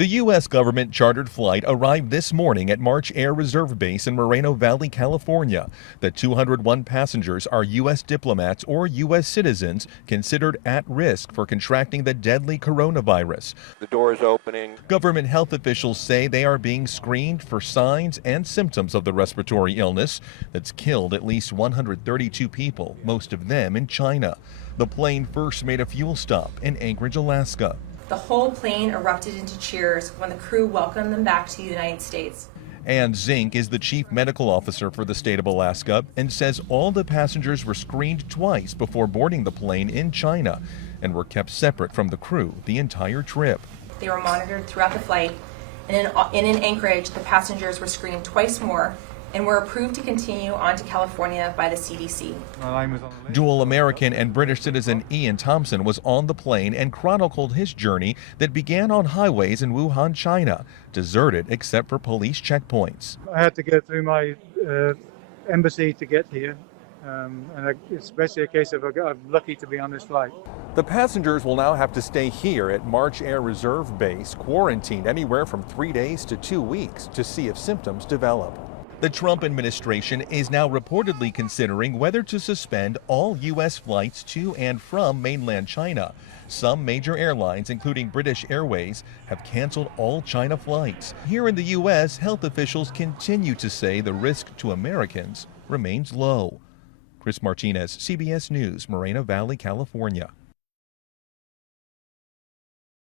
The U.S. government chartered flight arrived this morning at March Air Reserve Base in Moreno Valley, California. The 201 passengers are U.S. diplomats or U.S. citizens considered at risk for contracting the deadly coronavirus. The door is opening. Government health officials say they are being screened for signs and symptoms of the respiratory illness that's killed at least 132 people, most of them in China. The plane first made a fuel stop in Anchorage, Alaska. The whole plane erupted into cheers when the crew welcomed them back to the United States. Ann Zink is the chief medical officer for the state of Alaska and says all the passengers were screened twice before boarding the plane in China and were kept separate from the crew the entire trip. They were monitored throughout the flight, and in Anchorage, the passengers were screened twice more and were approved to continue on to California by the CDC. Dual American and British citizen Ian Thompson was on the plane and chronicled his journey that began on highways in Wuhan, China, deserted except for police checkpoints. I had to go through my embassy to get here, and it's basically a case of I'm lucky to be on this flight. The passengers will now have to stay here at March Air Reserve Base, quarantined anywhere from 3 days to 2 weeks to see if symptoms develop. The Trump administration is now reportedly considering whether to suspend all U.S. flights to and from mainland China. Some major airlines, including British Airways, have canceled all China flights. Here in the U.S., health officials continue to say the risk to Americans remains low. Chris Martinez, CBS News, Moreno Valley, California.